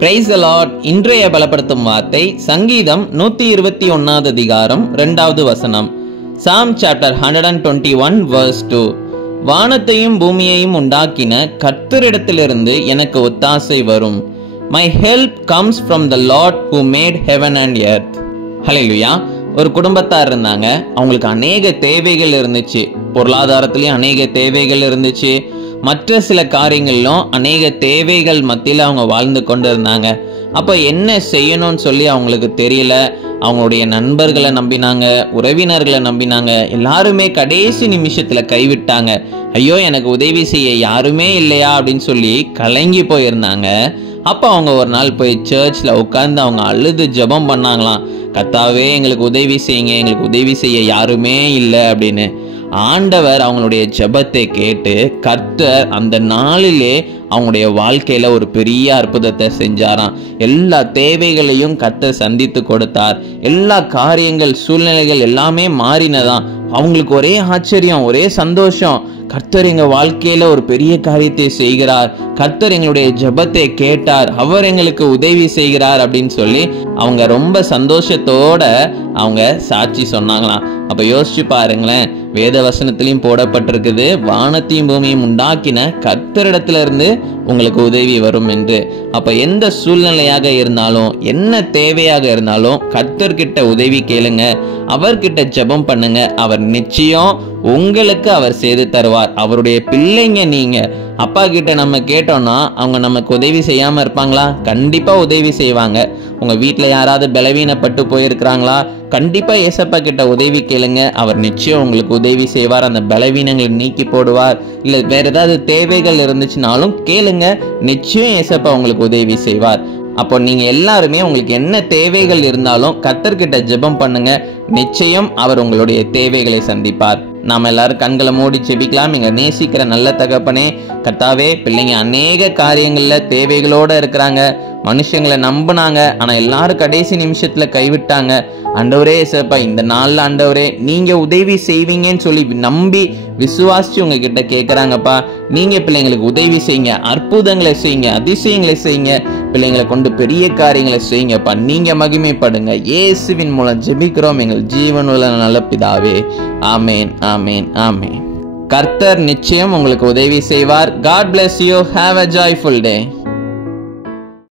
Praise the Lord. இன்றைய பலப்படுத்தும் வார்த்தை சங்கீதம் 121 அதிகாரம் 2வது வசனம். Psalm chapter 121 verse 2. வானத்தையும் பூமியையும் உண்டாக்கின கர்த்தரிடத்திலிருந்து எனக்கு ஒத்தாசை வரும். My help comes from the Lord who made heaven and earth. ஹல்லேலூயா. ஒரு குடும்பத்தார் இருந்தாங்க. அவங்களுக்கு அநேக தேவைகள் இருந்துச்சு. பொருளாதாரத்திலையும் அநேக தேவைகள் இருந்துச்சு. மற்ற சில காரியங்களிலும் அநேக தேவைகள் மத்தியில் அவங்க வாழ்ந்து கொண்டு இருந்தாங்க. அப்போ என்ன செய்யணும்னு சொல்லி அவங்களுக்கு தெரியல. அவங்களுடைய நண்பர்களை நம்பினாங்க, உறவினர்களை நம்பினாங்க. எல்லாருமே கடைசி நிமிஷத்துல கைவிட்டாங்க. ஐயோ, எனக்கு உதவி செய்ய யாருமே இல்லையா அப்படின்னு சொல்லி கலங்கி போயிருந்தாங்க. அப்போ அவங்க ஒரு நாள் போய் சர்ச்சில் உட்கார்ந்து அவங்க அழுது ஜெபம் பண்ணாங்களாம். கர்த்தாவே, எங்களுக்கு உதவி செய்யுங்க, எங்களுக்கு உதவி செய்ய யாருமே இல்லை அப்படின்னு. ஆண்டவர் அவங்களுடைய ஜெபத்தை கேட்டு கர்த்தர் அந்த நாளிலே அவங்களுடைய வாழ்க்கையில ஒரு பெரிய அற்புதத்தை செஞ்சாராம். எல்லா தேவைகளையும் கர்த்தர் சந்தித்து கொடுத்தார். எல்லா காரியங்கள், சூழ்நிலைகள் எல்லாமே மாறினதான். அவங்களுக்கு ஒரே ஆச்சரியம், ஒரே சந்தோஷம். கர்த்தர் எங்க வாழ்க்கையில ஒரு பெரிய காரியத்தை செய்கிறார், கர்த்தர் எங்களுடைய ஜெபத்தை கேட்டார், அவர் எங்களுக்கு உதவி செய்கிறார் அப்படின்னு சொல்லி அவங்க ரொம்ப சந்தோஷத்தோட அவங்க சாட்சி சொன்னாங்களாம். அப்ப யோசிச்சு பாருங்களேன், வேத வசனத்திலையும் போடப்பட்டிருக்குது, வானத்தையும் பூமியும் உண்டாக்கின கர்த்தரிடத்துல இருந்து உங்களுக்கு உதவி வரும் என்று. அப்ப எந்த சூழ்நிலையாக இருந்தாலும், என்ன தேவையாக இருந்தாலும் கர்த்தர்கிட்ட உதவி கேளுங்க, அவர்கிட்ட ஜெபம் பண்ணுங்க. அவர் நிச்சயம் உங்களுக்கு அவர் செய்து தருவார். அவருடைய பிள்ளைங்க நீங்க. அப்பா கிட்ட நம்ம கேட்டோம்னா அவங்க நமக்கு உதவி செய்யாம இருப்பாங்களா? கண்டிப்பா உதவி செய்வாங்க. உங்க வீட்டுல யாராவது பலவீனப்பட்டு போயிருக்கிறாங்களா? கண்டிப்பா ஏசப்பா கிட்ட உதவி கேளுங்க, அவர் நிச்சயம் உங்களுக்கு உதவி செய்வார். அந்த பலவீனங்களை நீக்கி போடுவார். இல்ல வேற ஏதாவது தேவைகள் இருந்துச்சுனாலும் கேளுங்க, நிச்சயம் ஏசப்பா உங்களுக்கு உதவி செய்வார். அப்போ நீங்க எல்லாருமே உங்களுக்கு என்ன தேவைகள் இருந்தாலும் கர்த்தர்கிட்ட ஜெபம் பண்ணுங்க, நிச்சயம் அவர் உங்களுடைய தேவைகளை சந்திப்பார். நாம எல்லாரும் கண்களை மூடி ஜெபிக்கலாம். எங்க நேசிக்கிற நல்ல தகப்பனே, கர்த்தாவே, பிள்ளைங்க அநேக காரியங்கள்ல தேவைகளோட இருக்கிறாங்க. மனுஷங்களை நம்பினாங்க, ஆனா எல்லாரும் கடைசி நிமிஷத்துல கைவிட்டாங்க. ஆண்டவரே ஏசப்பா, இந்த நாள்ல ஆண்டவரே நீங்க உதவி செய்வீங்கன்னு சொல்லி நம்பி விசுவாசிச்சு உங்ககிட்ட கேட்கறாங்கப்பா. நீங்க பிள்ளைங்களுக்கு உதவி செய்யுங்க, அற்புதங்களை செய்யுங்க, அதிசயங்களை செய்யுங்க, பிள்ளைங்களை கொண்டு பெரிய காரியங்களை செய்யுங்கப்பா. நீங்க மகிமைப்படுங்க. இயேசுவின் மூலம் ஜெபிக்கிறோம் எங்கள் ஜீவனுள்ள நல்ல பிதாவே. ஆமேன், ஆமேன், ஆமேன். கர்த்தர் நிச்சயம் உங்களுக்கு உதவி செய்வார். God bless you. Have a joyful day.